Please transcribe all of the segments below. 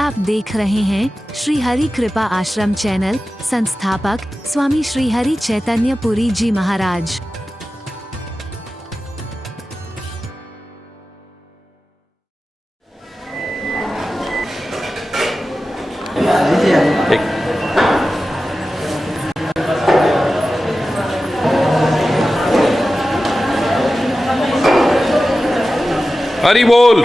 आप देख रहे हैं श्री हरि कृपा आश्रम चैनल। संस्थापक स्वामी श्री हरि चैतन्य पुरी जी महाराज। हरि बोल।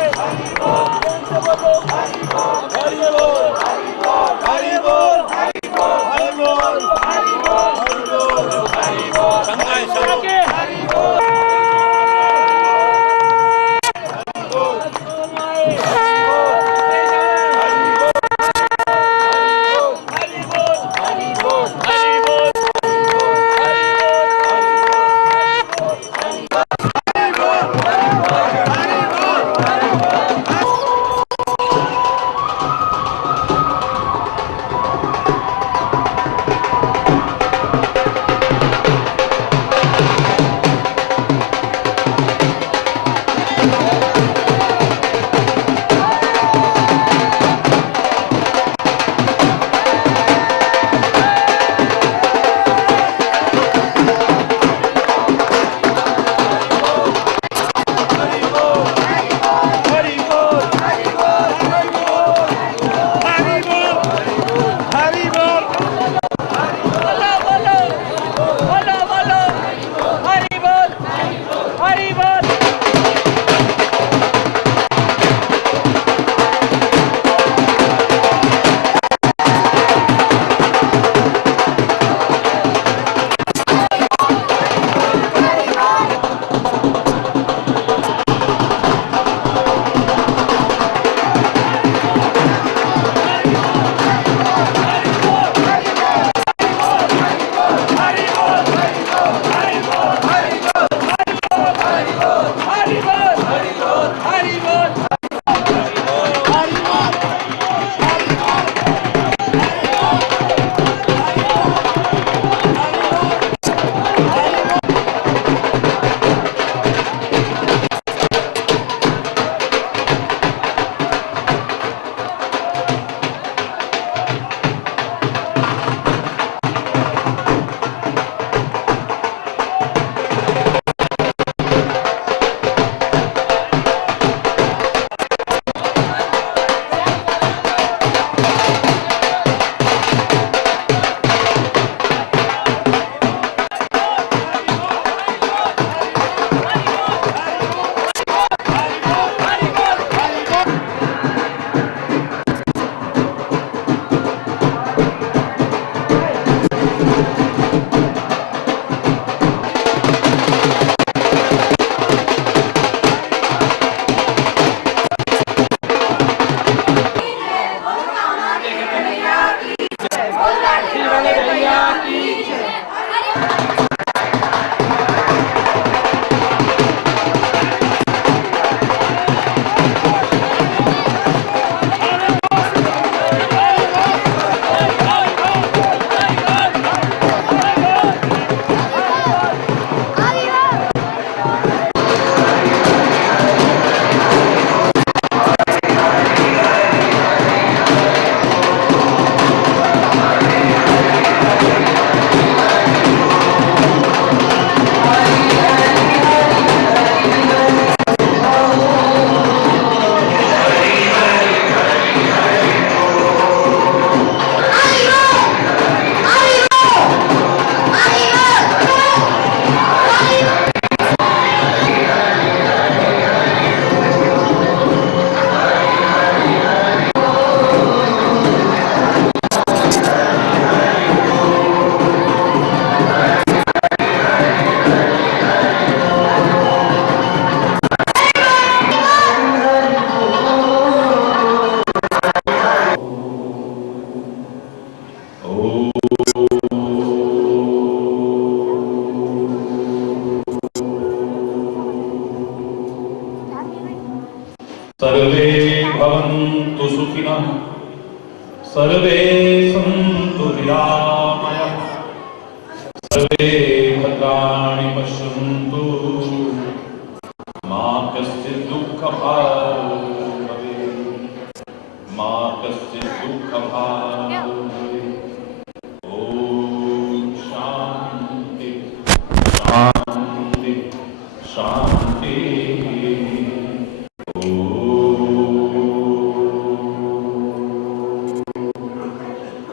सर्वे भवन्तु सुखिनः सर्वे सन्तु निरामयाः सर्वे भद्राणि पश्यन्तु मा कश्चित् दुःखभाग् भवेत् मा कश्चित् दुःखभाग् भवेत्। ॐ शान्ति शान्ति शान्ति।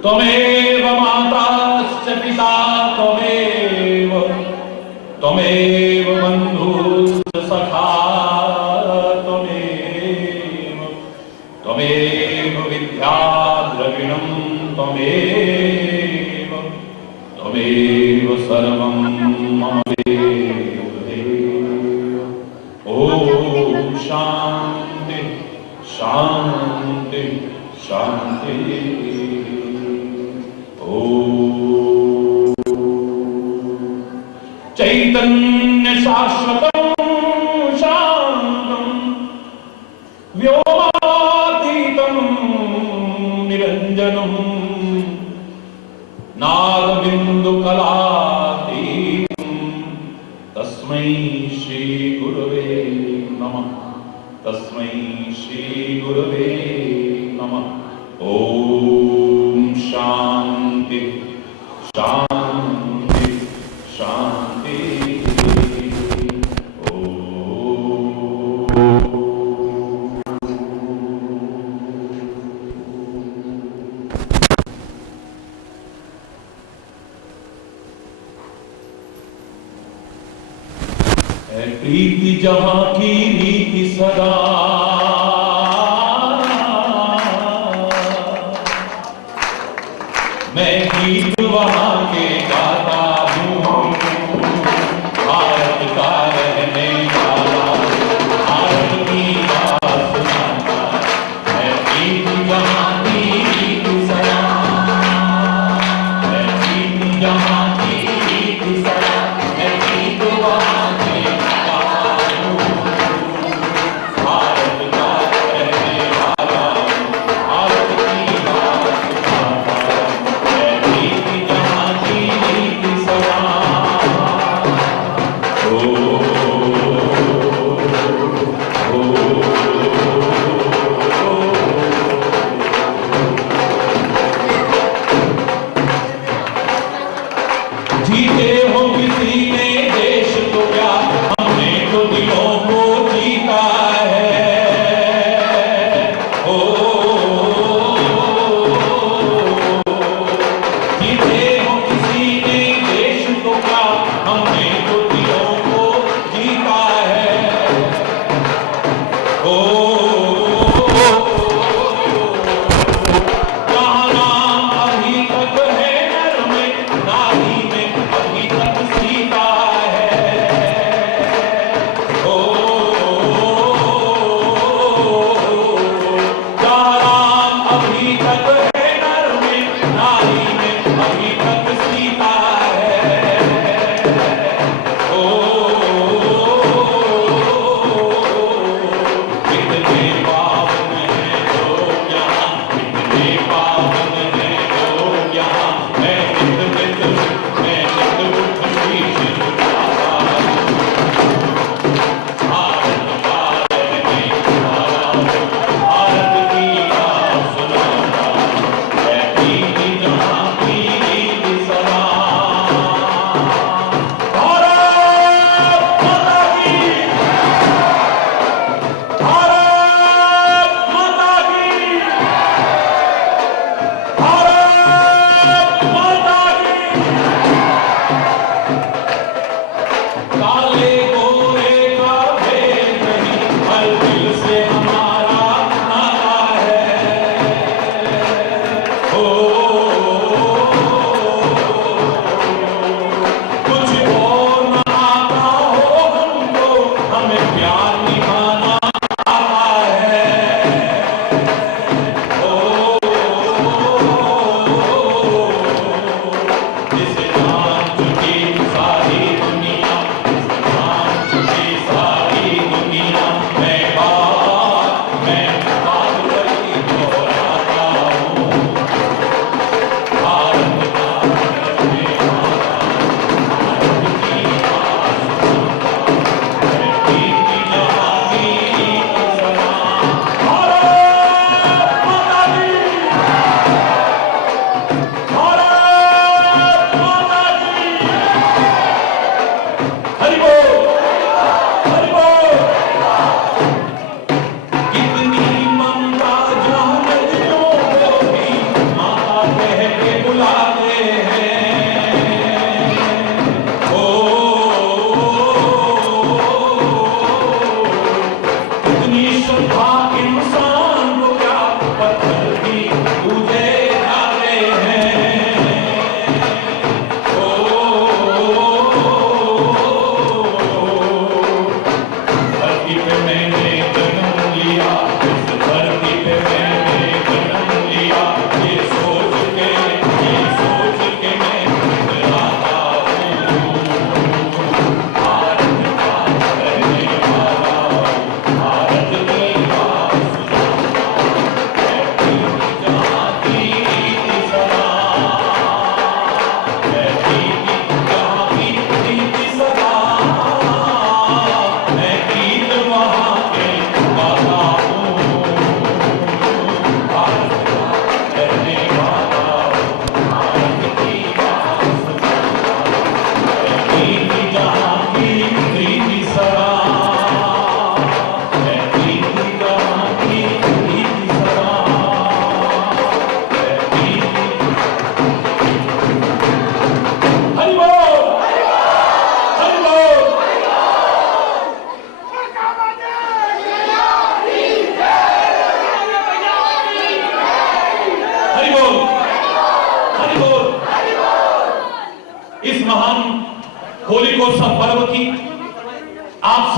त्वमेव माताश्च पिता त्वमेव त्वमेव बन्धुश्च सखा त्वमेव त्वमेव विद्या द्रविणं त्वमेव त्वमेव सर्वं मम देव। ॐ शान्ति शान्ति शान्ति। चैतन्य शाश्वतं शान्तं व्योमातीतं निरञ्जनं नादबिन्दुकलातीतं तस्मै श्रीगुरवे नमः तस्मै श्रीगुरवे नमः। ॐ शान्ति शान्ति शान्ति। प्रीति जहाँ की रीति सदा मैं गीत वहाँ के गाता हूँ भारत का रहने वाला भारत की बात सुनाता मैं गीत जहाँ की रीति सदा मैं गीत जहाँ की रीति सदा मैं गीत वहाँ के गाता हूँ भारत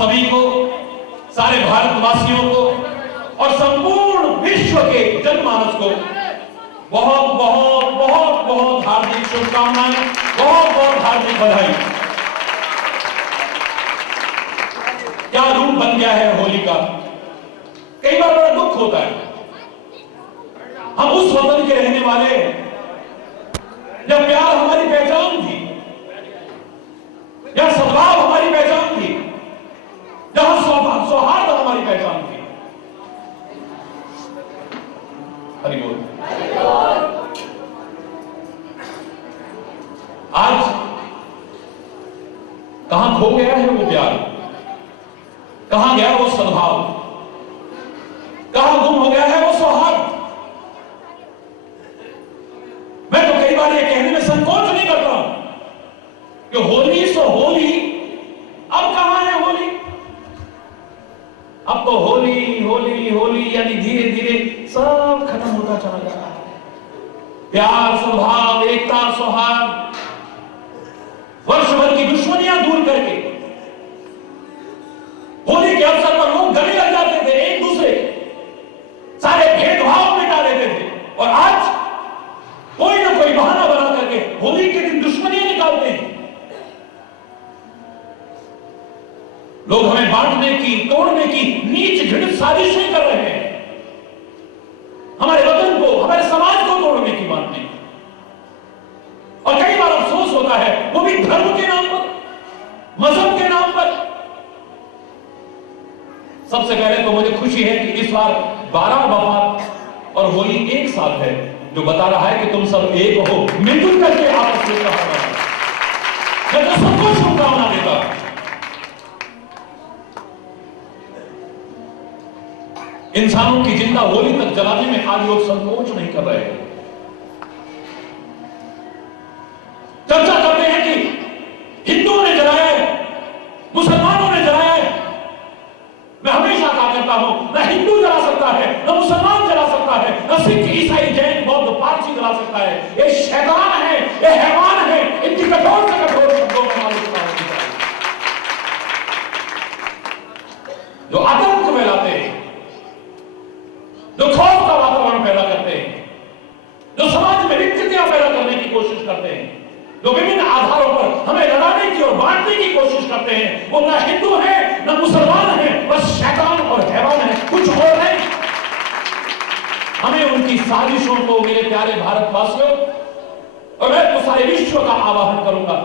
सभी को, सारे भारतवासियों को और संपूर्ण विश्व के जनमानस को बहुत बहुत बहुत बहुत हार्दिक शुभकामनाएं, बहुत बहुत हार्दिक बधाई। क्या रूप बन गया है होली का। कई बार बड़ा दुख होता है, हम उस वतन के रहने वाले, जब प्यार हमारी पहचान थी, जहां सद्भाव हमारी पहचान थी, जहां सौहार्द हमारी पहचान थी। हरि बोल। आज कहां खो गया है वो प्यार, कहां गया वो सद्भाव, कहां गुम हो गया है वो सौहार्द। मैं तो कई बार ये कहने में संकोच नहीं करता हूं कि होली सो होली, अब कहां है होली। अब तो होली होली होली यानी धीरे धीरे सब खत्म होता चला जा रहा है। प्यार, सद्भाव, एकता, सौहार्द, वर्ष भर की दुश्मनियां दूर करके होली के अवसर पर लोग गले लग जाते थे एक दूसरे, सारे भेदभाव मिटा देते थे। और आज कोई ना कोई बहाना बना करके होली के दिन दुश्मनियां निकालते हैं। लोग हमें बांटने की, तोड़ने की नीच घृणित साजिशें कर रहे हैं, हमारे वतन को, हमारे समाज को तोड़ने की, बांटने की। और कई बार अफसोस होता है, वो भी धर्म के नाम पर, मजहब के नाम पर। सबसे पहले तो मुझे खुशी है कि इस बार 12 वफात और होली एक साथ है, जो बता रहा है कि तुम सब एक हो, मिलजुल करके आपस में रहा है। मैं तो सबको शुभकामना देता हूं। इंसानों की जिंदा होली तक जलाने में आज लोग संकोच नहीं कर रहे हैं। चर्चा करते हैं कि हिंदुओं ने जलाया है, मुसलमानों ने जलाया है। मैं हमेशा कहा करता हूं, न हिंदू जला सकता है, न मुसलमान जला सकता है, न सिख, ईसाई, जैन, बौद्ध, पारसी जला सकता है। ये शैतान है, ये हैवान है। इनकी कठोर से कठोर शब्दों में आलोचना होनी चाहिए। जो आतंक फैलाते हैं, जो खौफ का वातावरण पैदा करते हैं, जो समाज में विकृतियां पैदा करने की कोशिश करते हैं, जो विभिन्न आधारों पर हमें लड़ाने की और बांटने की कोशिश करते हैं, वो न हिंदू है, न मुसलमान है, बस शैतान और हैवान है, कुछ और नहीं। हमें उनकी साजिशों को, मेरे प्यारे भारतवासियों, और मैं तो सारे विश्व का आह्वान करूंगा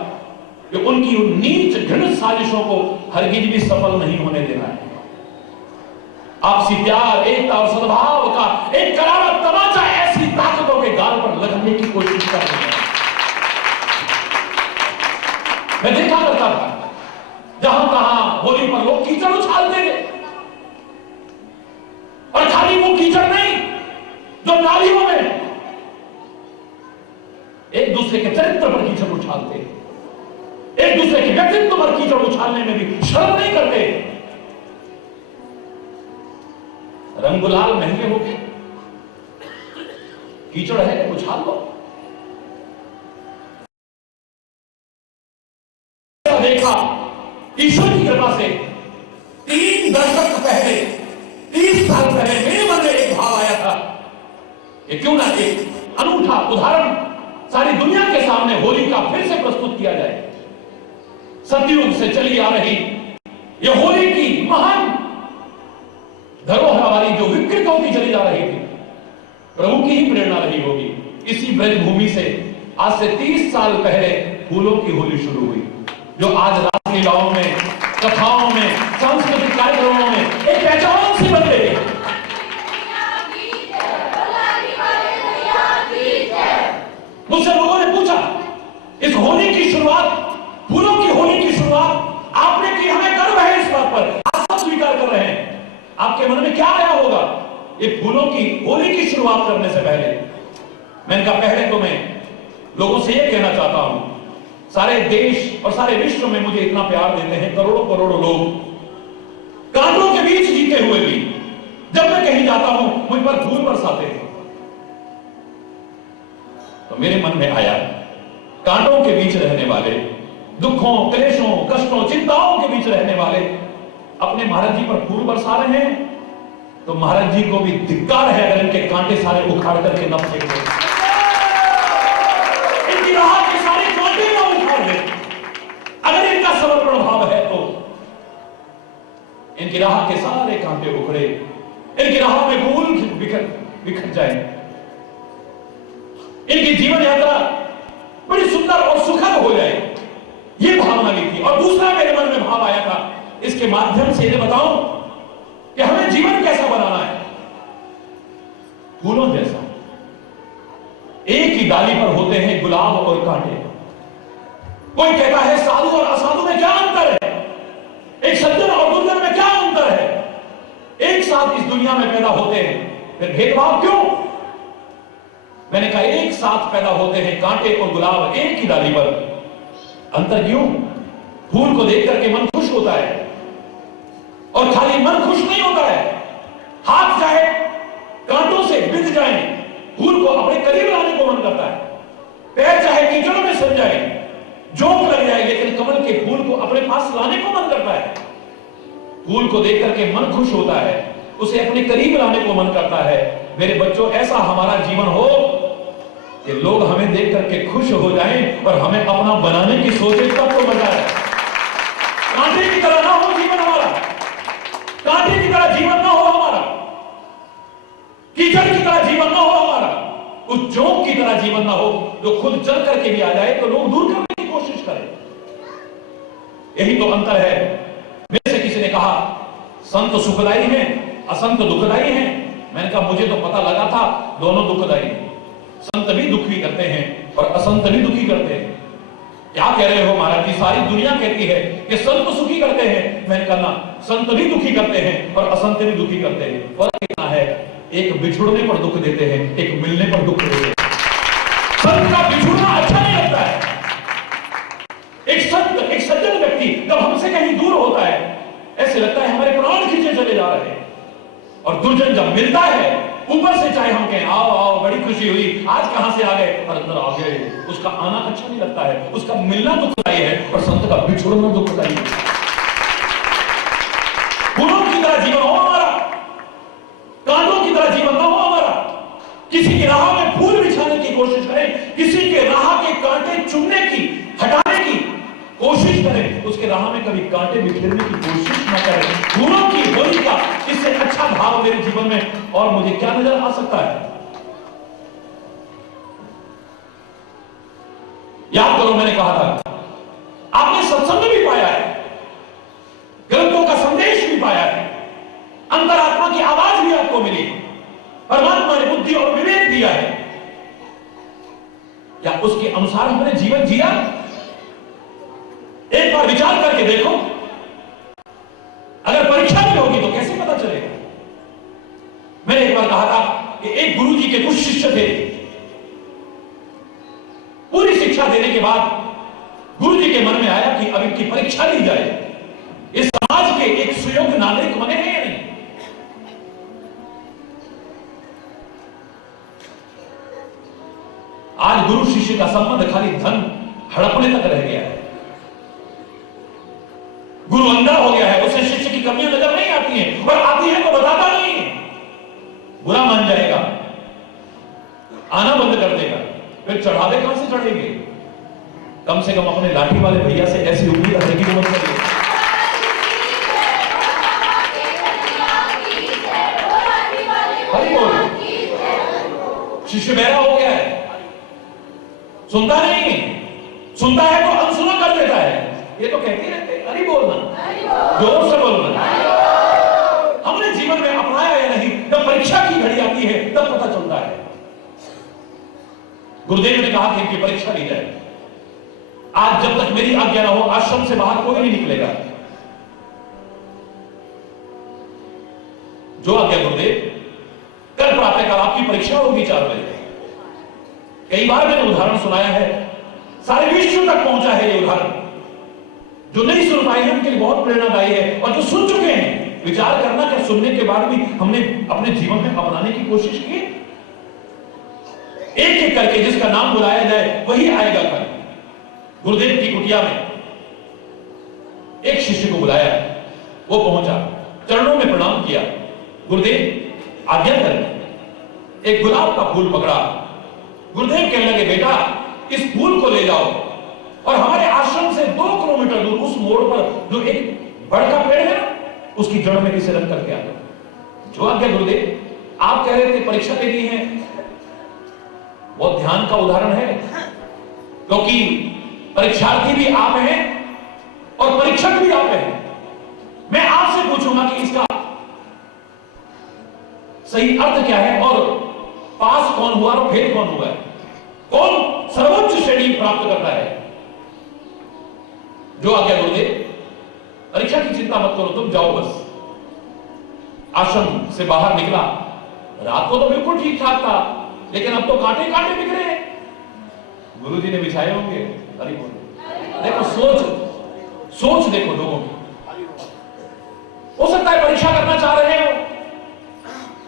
कि उनकी उन नीच घृणित साजिशों को हरगिज भी सफल नहीं होने देना है। आपसी प्यार, एकता और सद्भाव का एक करारा तमाचा ऐसी ताकतों के गाल पर लगाने की कोशिश कर रहे हैं। मैं देखा करता था, जहां तहां होली पर लोग कीचड़ उछालते थे, और खाली वो कीचड़ नहीं जो नालियों में एक दूसरे के चरित्र पर कीचड़ उछालते, एक दूसरे के व्यक्तित्व पर कीचड़ उछालने में भी शर्म नहीं करते। रंग गुलाल महंगे हो गए, कीचड़ है उछाल लो। देखा ईश्वर की कृपा से 3 दशक पहले, 30 साल पहले मेरे मन में एक भाव आया था कि क्यों ना एक अनूठा उदाहरण सारी दुनिया के सामने होली का फिर से प्रस्तुत किया जाए। सतयुग से चली आ रही यह होली की महान धरोहर हमारी जो विकृत होती चली जा रही थी, प्रभु की ही प्रेरणा रही होगी। इसी ब्रजभूमि से आज से 30 साल पहले फूलों की होली शुरू हुई, जो आज रासलीलाओं में, कथाओं में, सांस्कृतिक कार्यक्रमों में एक पहचान सी बन गई। मुझसे लोगों ने पूछा, इस होली की शुरुआत, फूलों की होली की शुरुआत आपने की, हमें गर्व है इस बात पर, आप सब स्वीकार कर रहे हैं। आपके मन में क्या आया होगा ये फूलों की होली की शुरुआत करने से पहले? मैंने कहा, पहले तो मैं लोगों से यह कहना चाहता हूं, सारे देश और सारे विश्व में मुझे इतना प्यार देते हैं करोड़ों करोड़ों लोग, कांटों के बीच जीते हुए भी जब मैं कहीं जाता हूं मुझ पर फूल बरसाते हैं। तो मेरे मन में आया, कांटों के बीच रहने वाले, दुखों, क्लेशों, कष्टों, चिंताओं के बीच रहने वाले अपने महाराज जी पर फूल बरसा रहे हैं, तो महाराज जी को भी धिक्कार है अगर इनके कांटे सारे उखाड़ करके न फेंक दें, इनकी राह के सारे कांटे न उखाड़ दें। अगर इनका समर्पण भाव है तो इनकी राह के सारे कांटे उखड़े, इनकी राह में फूल बिखर जाए, इनकी जीवन यात्रा बड़ी सुंदर और सुखद हो जाए, ये भावना भी थी। और दूसरा मेरे मन में भाव आया था, इसके माध्यम से इन्हें बताऊं कि हमें जीवन कैसा बनाना है, फूलों जैसा। एक ही डाली पर होते हैं गुलाब और कांटे। कोई कहता है साधु और असाधु में क्या अंतर है, एक सज्जन और दुर्जन में क्या अंतर है, एक साथ इस दुनिया में पैदा होते हैं, फिर भेदभाव क्यों? मैंने कहा एक साथ पैदा होते हैं कांटे और गुलाब एक ही डाली पर, अंतर क्यों? फूल को देख करके मन खुश होता है, और खाली मन खुश नहीं होता है, हाथ चाहे कांटों से बिंध जाए, फूल को अपने करीब लाने को मन करता है, पैर चाहे कीचड़ में सड़ जाए, जोंक लग जाए, लेकिन कमल के फूल को अपने पास लाने को मन करता है। फूल को देख करके मन खुश होता है, उसे अपने करीब लाने को मन करता है। मेरे बच्चों, ऐसा हमारा जीवन हो कि लोग हमें देख करके खुश हो जाएं और हमें अपना बनाने की सोचे, तब तो मजा है। कांटे की तरह ना हो जीवन हमारा, कांटे की तरह जीवन ना हो हमारा, कीचड़ की तरह जीवन ना हो हमारा, उस जोंक की तरह जीवन ना हो जो खुद चल करके भी आ जाए तो लोग दूर करने की कोशिश करें। यही तो अंतर है। मेरे से किसी ने कहा संत सुखदाई हैं, असंत दुखदाई हैं। मैंने कहा मुझे तो पता लगा था दोनों दुखदाई, संत भी दुख भी करते हैं और असंत भी दुखी करते हैं। क्या कह रहे हो महाराज जी, सारी दुनिया कहती है कि संत सुखी करते हैं। मैंने कहा ना, संत भी दुखी करते हैं और असंत भी दुखी करते हैं। फर्क इतना है, एक बिछुड़ने पर दुख देते हैं, एक मिलने पर दुख देते हैं। संत का बिछुड़ना अच्छा नहीं लगता है। एक संत, एक सज्जन व्यक्ति जब हमसे कहीं दूर होता है, ऐसे लगता है हमारे प्राण खींचे चले जा रहे हैं। और दुर्जन जब मिलता है, ऊपर से चाहे हम कहें आओ आओ बड़ी खुशी हुई, आज कहां से आ गए, और अंदर आ गए, उसका आना अच्छा नहीं लगता है, उसका मिलना दुखदाई है और संत का बिछुड़ना दुखदाई है। फूलों की तरह जीवन हो हमारा, कांटों की तरह जीवन ना हो हमारा। किसी की राह में फूल बिछाने की कोशिश करें, किसी के राह के कांटे चुनने की, हटाने की कोशिश करें, उसके राह में कभी कांटे बिखेरने की कोशिश न करें। फूलों की होली का इससे अच्छा भाव मेरे जीवन में और मुझे क्या नजर आ सकता है? याद करो, मैंने कहा था आपने सत्संग भी पाया है, ग्रंथों का संदेश भी पाया है, अंतरात्मा की आवाज भी आपको मिली, परमात्मा ने बुद्धि और विवेक दिया है। क्या उसके अनुसार हमने जीवन जिया? एक बार विचार करके देखो। अगर परीक्षा भी होगी तो कैसे पता चलेगा? मैंने एक बार कहा था कि एक गुरुजी के कुछ शिष्य थे। पूरी शिक्षा देने के बाद गुरुजी के मन में आया कि अब इनकी परीक्षा ली जाए, इस समाज के एक सुयोग्य नागरिक बने हैं या नहीं। आज गुरु शिष्य का संबंध खाली धन हड़पने तक रह गया है। गुरु अंधा हो गया है, उसे शिष्य की कमियां नजर नहीं आती हैं, और आती है तो बताता नहीं है, बुरा मान जाएगा, आना बंद कर देगा, फिर चढ़ावे कहां से चढ़ेंगे? कम से कम अपने लाठी वाले भैया से ऐसी उम्मीद रखने की मत करिए। शिष्य बहरा हो गया है, सुनता नहीं, सुनता है तो अनसुना कर देता है। ये तो कहते रहते अरे बोलना, जोर से बोलना। हमने जीवन में अपनाया या नहीं, जब परीक्षा की घड़ी आती है तब पता चलता है। गुरुदेव ने कहा कि इनकी परीक्षा ली जाए। आज जब तक मेरी आज्ञा ना हो, आश्रम से बाहर कोई नहीं निकलेगा। जो आज्ञा गुरुदेव। कल प्रातःकाल आपकी परीक्षा होगी 4 बजे। कई बार मैंने उदाहरण सुनाया है, सारे विश्व तक पहुंचा है ये उदाहरण। जो नहीं सुन पाए हैं उनके लिए बहुत प्रेरणादायी है, और जो सुन चुके हैं विचार करना कि सुनने के बाद भी हमने अपने जीवन में अपनाने की कोशिश की। एक एक करके जिसका नाम बुलाया जाए वही आएगा कल। गुरुदेव की कुटिया में एक शिष्य को बुलाया, वो पहुंचा, चरणों में प्रणाम किया। गुरुदेव आज्ञा करें। एक गुलाब का फूल पकड़ा। गुरुदेव कहने लगे, बेटा इस फूल को ले जाओ और हमारे आश्रम से 2 किलोमीटर दूर उस मोड़ पर जो एक बड़ का पेड़ है ना, उसकी जड़ में इसे रख करके आ जाओ। जो आज्ञा गुरुदेव। आप कह रहे थे परीक्षा देनी है, बहुत ध्यान का उदाहरण है, क्योंकि परीक्षार्थी भी आप हैं और परीक्षक भी आप हैं। मैं आपसे पूछूंगा कि इसका सही अर्थ क्या है और पास कौन हुआ और फेल कौन हुआ है, कौन सर्वोच्च श्रेणी प्राप्त करता है। जो आज्ञा गुरुदेव। परीक्षा की चिंता मत करो, तुम जाओ बस। आश्रम से बाहर निकला। रात को तो बिल्कुल ठीक ठाक था, लेकिन अब तो कांटे कांटे बिखरे हैं। गुरुजी ने बिछाए होंगे। अरे देखो, सोच देखो लोगों की। हो सकता है परीक्षा करना चाह रहे हो,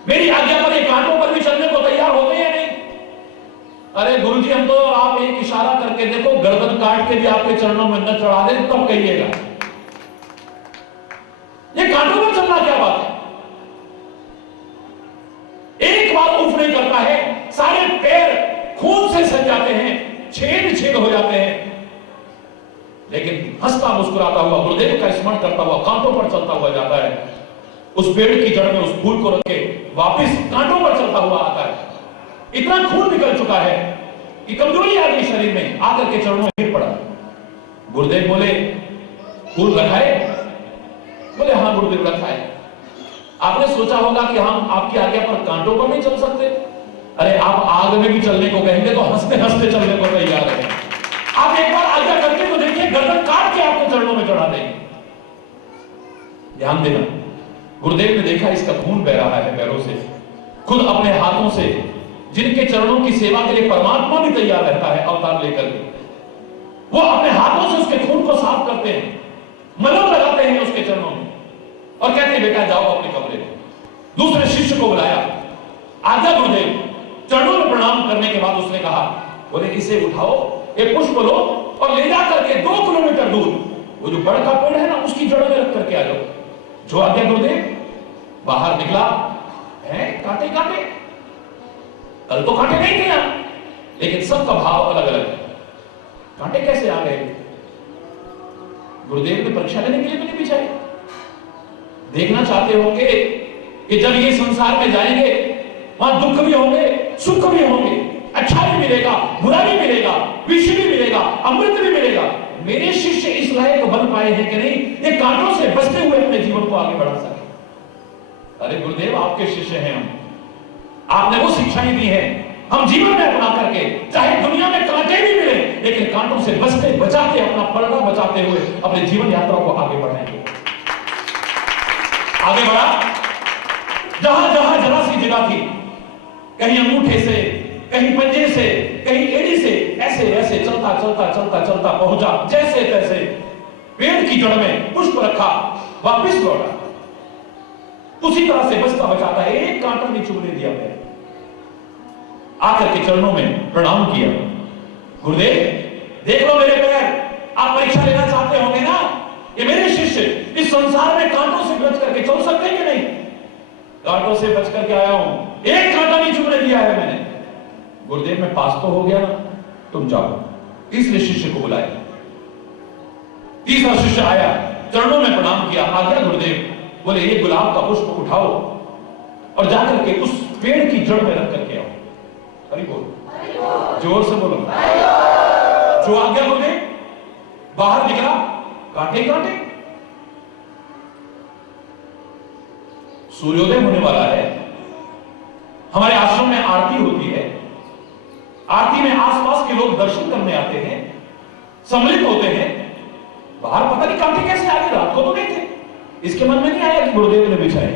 मेरी आज्ञा पर ये कांटों पर भी चलने को तैयार होते हैं नहीं। अरे गुरुजी, हम तो आप एक इशारा करके देखो, गर्दन काट के भी आपके चरणों में न चढ़ा दे तब कहिएगा। ये कांटों पर चलना क्या बात है। एक बार उफ नहीं करता है, सारे पैर खून से सज जाते हैं, छेद हो जाते हैं, लेकिन हंसता मुस्कुराता हुआ गुरुदेव का स्मरण करता हुआ कांटों पर चलता हुआ जाता है। उस पेड़ की जड़ में उस फूल को रख के वापिस कांटों पर चलता हुआ आता है। इतना खून निकल चुका है कि कमजोरी आ गई शरीर में, आकर के चरणों में गिर पड़ा। गुरुदेव बोले, फूल रखा है? बोले हाँ गुरुदेव रखा है। आपने सोचा होगा कि हम आपकी आज्ञा पर कांटों पर नहीं चल सकते। अरे आप आग में भी चलने को कहेंगे तो हंसते हंसते चलने को तैयार है। आप एक बार आज्ञा करके तो देखिए, गर्दन काट के आपको चरणों में चढ़ा देंगे। ध्यान देना, गुरुदेव ने देखा इसका खून बह रहा है पैरों से, खुद अपने हाथों से, जिनके चरणों की सेवा के लिए परमात्मा भी तैयार रहता है अवतार लेकर के, वो अपने हाथों से उसके खून को साफ करते हैं, मलम लगाते हैं उसके चरणों में और कहते हैं बेटा जाओ अपने कमरे में। दूसरे शिष्य को बुलाया, आज्ञा गुरुदेव। चरणों में प्रणाम करने के बाद उसने कहा, बोले इसे उठाओ, एक पुष्प लो और ले जा करके 2 किलोमीटर दूर वो जो बड़ का पेड़ है ना, उसकी जड़ में रख करके आ जाओ। जो आज्ञा गुरुदेव। बाहर निकला है, कांटे कांटे। कल तो कांटे नहीं थे ना, लेकिन सबका भाव अलग अलग है। कांटे कैसे आ गए? गुरुदेव ने परीक्षा लेने के लिए तो नहीं बिछाए। देखना चाहते होंगे कि जब ये संसार में जाएंगे वहां दुख भी होंगे, सुख भी होंगे, अच्छा भी मिलेगा, बुरा भी मिलेगा, विष भी मिलेगा, अमृत भी मिलेगा। मेरे शिष्य इस लायक बन पाए हैं कि नहीं, ये कांटों से बचते हुए अपने जीवन को आगे बढ़ा सके। अरे गुरुदेव आपके शिष्य हैं हम, आपने वो शिक्षाएं दी है, हम जीवन में अपना करके, चाहे दुनिया में कांटे भी मिले, लेकिन कांटों से बचते बचाते, अपना पर्दा बचाते हुए अपने जीवन यात्रा को आगे बढ़ाएंगे। आगे बढ़ा, जहां जहां जरा सी जगह थी, कहीं अंगूठे से, कहीं पंजे से, कहीं एड़ी से, ऐसे ऐसे चलता चलता चलता चलता पहुंचा, जैसे तैसे पेड़ की जड़ में पुष्प रखा, वापिस लौटा। उसी तरह से बचता बचाता एक कांटा भी चुभने दिया मैंने। आकर के चरणों में प्रणाम किया। गुरुदेव देख लो मेरे पैर, आप परीक्षा लेना चाहते होंगे ना, ये मेरे शिष्य इस संसार में कांटों से बच करके चल सकते हैं कि नहीं? कांटों से बच करके आया हूं, एक कांटा नहीं चुभने दिया है मैंने। गुरुदेव में पास तो हो गया ना, तुम जाओ। तीसरे शिष्य को बुलाया। तीसरा शिष्य आया, चरणों में प्रणाम किया, आज्ञा गुरुदेव। बोले ये गुलाब का पुष्प उठाओ और जाकर के उस पेड़ की जड़ में रख करके आओ। हरि बोल, जोर से बोलो। जो आज्ञा गुरुदेव। बाहर निकला, कांटे कांटे। सूर्योदय होने वाला है। हमारे आश्रम में आरती होती है। आरती में आसपास के लोग दर्शन करने आते हैं, सम्मिलित होते हैं। बाहर पता नहीं कांटे कैसे आ गए, रात को तो नहीं थे। इसके मन में नहीं आया कि गुरुदेव ने बिछाए।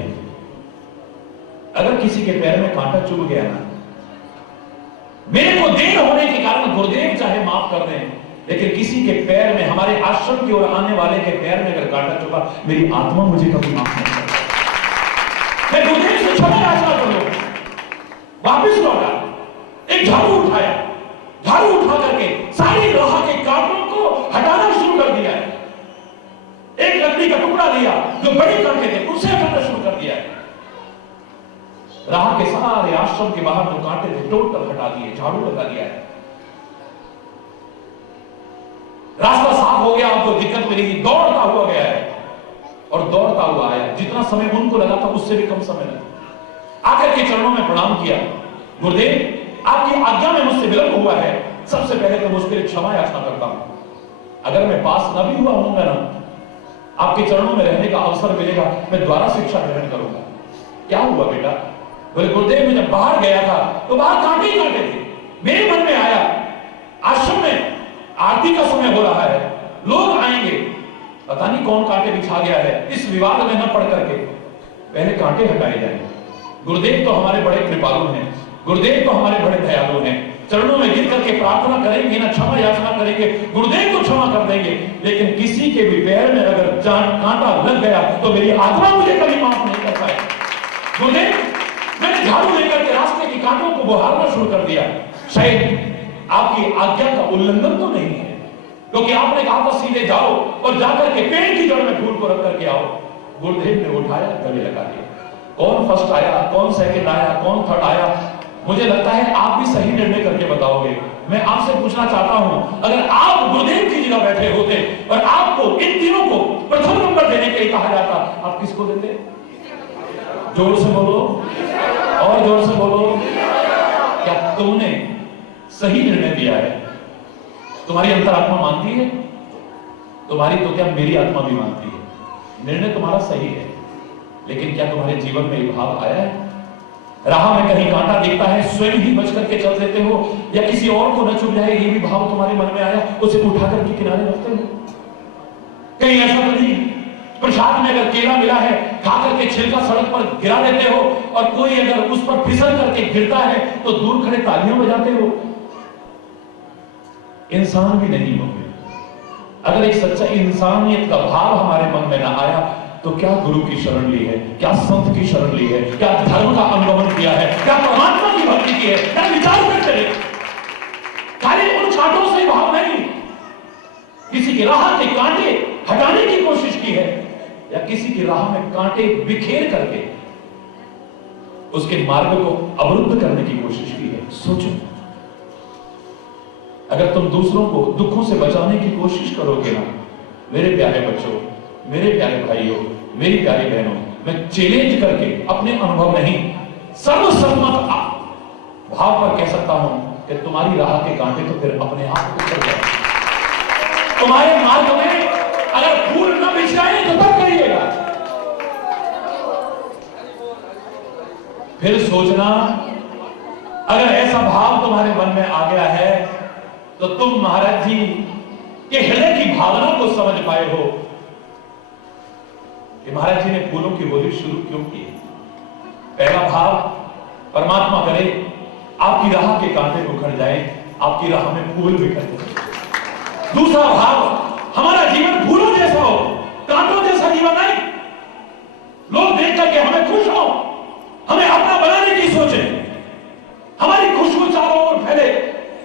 अगर किसी के पैर में कांटा चुभ गया ना, मेरे को देर होने के कारण गुरुदेव चाहे माफ कर दें, लेकिन किसी के पैर में, हमारे आश्रम की ओर आने वाले के पैर में अगर कांटा चुभा, मेरी आत्मा मुझे कभी माफ नहीं करती। मैं गुरुदेव से क्षमा याचना करूं। वापिस लौटा, एक झाड़ू उठाया, झाड़ू उठा करके सारी लोहा के कांटों को हटाना शुरू कर दिया। एक लकड़ी का टुकड़ा लिया जो बड़ी उनसे हटाना शुरू कर दिया है। राह के सारे आश्रम के बाहर जो कांटे थे टोटल हटा दिए, झाड़ू लगा दिया है। रास्ता साफ हो गया, अब कोई दिक्कत मिलेगी। दौड़ता हुआ गया है और दौड़ता हुआ आया। जितना समय उनको लगा था उससे भी कम समय लगा। आकर के चरणों में प्रणाम किया। गुरुदेव, आपकी आज्ञा में मुझसे विलंब हुआ है, सबसे पहले तो मैं उसके लिए क्षमा याचना करता हूं। अगर मैं पास न भी हुआ होऊंगा ना, आपके चरणों में रहने का अवसर मिलेगा, मैं दोबारा शिक्षा ग्रहण करूंगा। क्या हुआ बेटा? बोले गुरुदेव, मैं जब बाहर गया था तो बाहर कांटे ही कांटे थे। मेरे मन में आया आश्रम में आरती का समय हो रहा है, लोग आएंगे, पता नहीं कौन कांटे बिछा गया है, इस विवाद में न पड़ करके पहले कांटे हटाए जाएंगे। गुरुदेव तो हमारे बड़े कृपालु हैं, गुरुदेव तो हमारे बड़े दयालु हैं। चरणों में गिर करके प्रार्थना करेंगे ना, क्षमा याचना करेंगे, गुरुदेव को क्षमा कर देंगे। लेकिन किसी के भी पैर में अगर कांटा लग गया तो मेरी आत्मा मुझे कभी माफ नहीं कर पाए। गुरुदेव, मैंने झाड़ू लेकर के रास्ते के कांटों को बहारना शुरू कर दिया। शायद आपकी आज्ञा का उल्लंघन तो नहीं है, क्योंकि आपने कहा था सीधे जाओ और जाकर के पेड़ की जड़ में फूल को रख करके आओ। गुरुदेव ने उठाया, गले लगा दिया। कौन फर्स्ट आया, कौन सेकंड आया, कौन थर्ड आया, मुझे लगता है आप भी सही निर्णय करके बताओगे। मैं आपसे पूछना चाहता हूं, अगर आप गुरुदेव की जगह बैठे होते और आपको इन तीनों को प्रथम नंबर देने के लिए कहा जाता, आप किसको देते? जोर से बोलो, और जोर से बोलो। क्या तुमने सही निर्णय दिया है? तुम्हारी अंतरात्मा मानती है? तुम्हारी तो क्या मेरी आत्मा भी मानती है। निर्णय तुम्हारा सही है, लेकिन क्या तुम्हारे जीवन में ये भाव आया है? राह में कहीं कांटा दिखता है, स्वयं ही बच करके चल देते हो, या किसी और को न चुभ जाए ये भी भाव तुम्हारे मन में आया, उसे उठा करके किनारे रखते हो? कहीं ऐसा तो नहीं प्रसाद में अगर केला मिला है, खा करके छिलका सड़क पर गिरा देते हो, और कोई अगर उस पर फिसल करके गिरता है तो दूर खड़े तालियां बजाते हो? इंसान भी नहीं होंगे। अगर एक सच्चा इंसानियत का भाव हमारे मन में ना आया तो क्या गुरु की शरण ली है, क्या संत की शरण ली है, क्या धर्म का अनुगमन किया है, क्या परमात्मा की भक्ति की है, क्या विचार करते हैं? खाली उन कांटों से भाव नहीं, किसी की राह के कांटे हटाने की कोशिश की है, या किसी की राह में कांटे बिखेर करके उसके मार्ग को अवरुद्ध करने की कोशिश की है। सोचो, अगर तुम दूसरों को दुखों से बचाने की कोशिश करोगे ना, मेरे प्यारे बच्चों, मेरे प्यारे भाइयों, मेरी प्यारी बहनों, मैं चैलेंज करके अपने अनुभव नहीं, सर्वसम्मत भाव पर कह सकता हूं कि तुम्हारी राह के कांटे तो फिर अपने आप उतर जाए। तुम्हारे मार्ग में अगर फूल न बिछ जाए तो तब करिएगा। फिर सोचना, अगर ऐसा भाव तुम्हारे मन में आ गया है तो तुम महाराज जी के हृदय की भावना को समझ पाए हो कि महाराज जी ने फूलों की होली शुरू क्यों की। पहला भाव, परमात्मा करे आपकी राह के कांटे उखड़ जाए, आपकी राह में फूल बिखर जाए। दूसरा भाव, हमारा जीवन फूलों जैसा हो, कांटों जैसा जीवन नहीं। लोग देख करके हमें खुश हो, हमें अपना बनाने की सोचे, हमारी खुशबू चारों ओर फैले,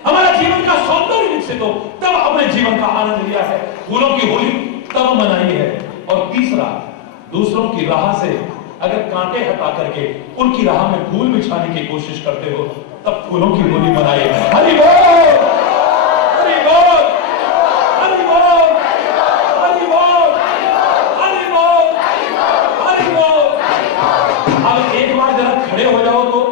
हमारा जीवन का सौंदर्य विकसित हो, तब अपने जीवन का आनंद लिया है, फूलों की होली तब मनाई है। और तीसरा, दूसरों की राह से अगर कांटे हटा करके उनकी राह में फूल बिछाने की कोशिश करते हो, तब फूलों की होली मनाई है। हरि बोल, हरि बोल, हरि बोल, हरि बोल, हरि बोल, हरि बोल। अब एक बार जरा खड़े हो जाओ तो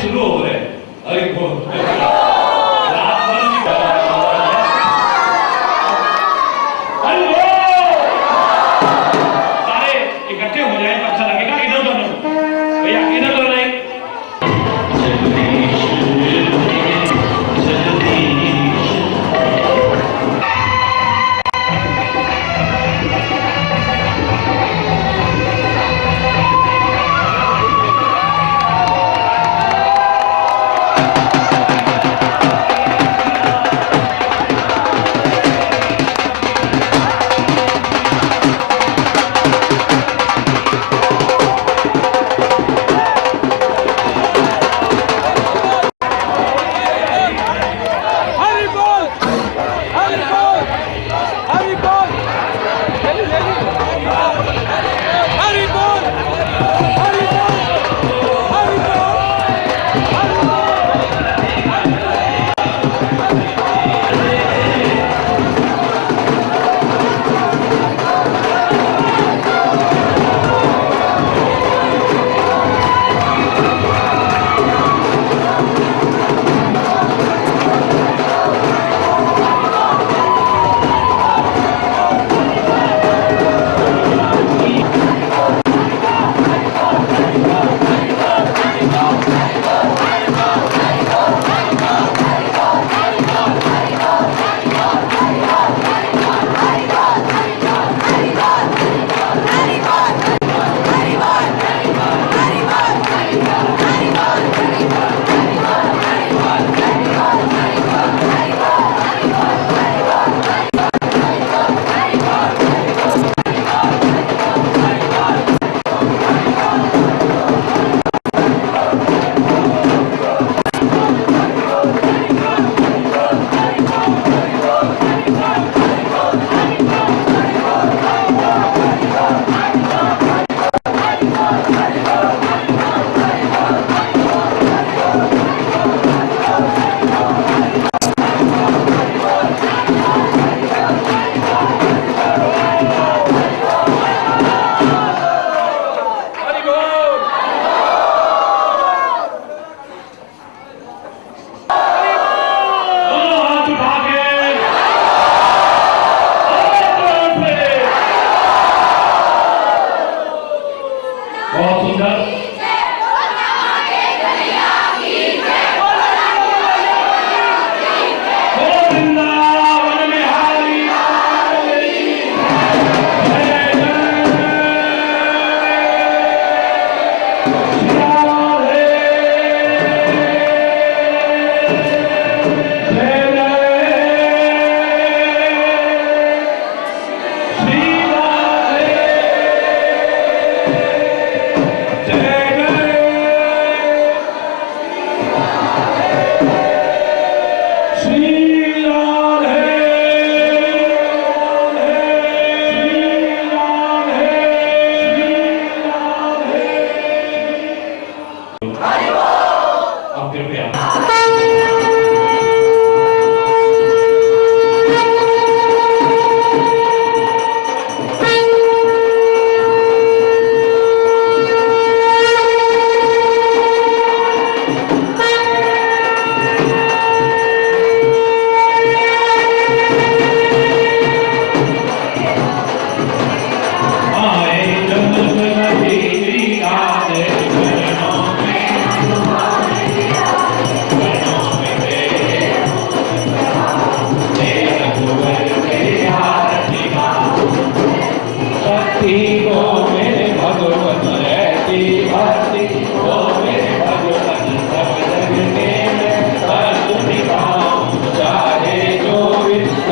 शुरू हो रहे हैं। अरे सारे इकट्ठे हो जाए तो अच्छा लगेगा। इधर दोनों भैया, इधर दोनों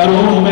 करूं